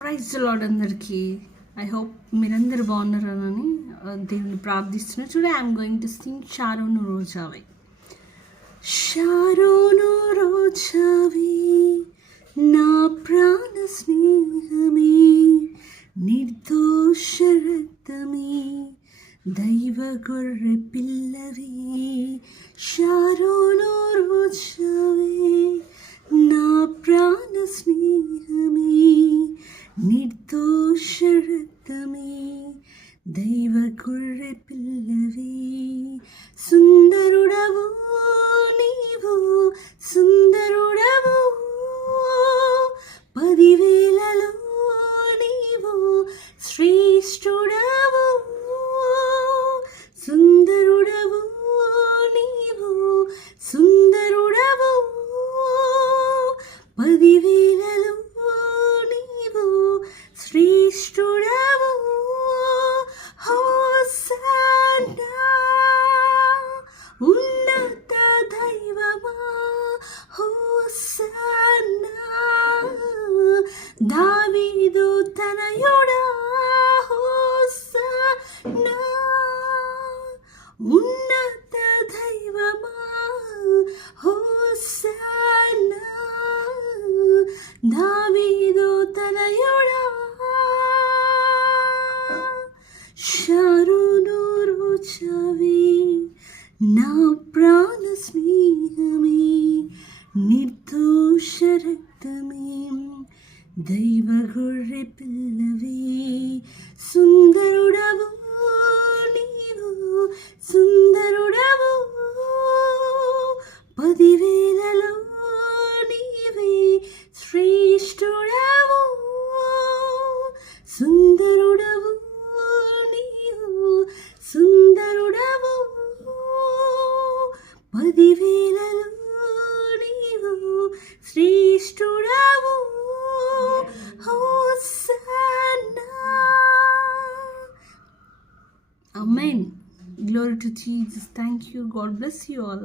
Praise the lord అందరికీ. I hope మీరందరూ బాగున్నారని దేవుని ప్రార్థిస్తున్నా. Today I'm going to sing Sharonu Rojave. Sharonu Rojave నా ప్రాణ స్నేహమే, నిర్దోష రక్తమే, దైవ గొర్రె పిల్లవే. షారోను రోజావే నా ప్రాణ స్నేహమే, నిర్దోష రక్తమే, దైవ గొర్రె పిల్లవే. సుందరుడవు నీవు, సుందరుడవు, 10,000లో నీవు శ్రేష్ఠుడవు. సుందరుడవు నీవు, సుందరుడవు, 10,000లో నీవు శ్రేష్ఠుడవు. హోసన్నా ఉన్నత దైవమా, హోసన్నా దావీదు తనయుడా, హోసన్నా ఉన్నత దైవమా, హోసన్నా దావీదు తనయుడా. షారోను రోజావే నా ప్రాణ స్నేహమే, నిర్దోష రక్తమే, దైవ గొర్రె పిల్లవే. సుందరుడవు నీవు, సుందరుడవు, 10,000లో నీవే శ్రేష్ఠుడవు. సుందరుడవు నీవు, సుందరుడవు, 10,000లో నీవు శ్రేష్ఠుడవు. Hosanna. Amen. Glory to Jesus. Thank you. God bless you all.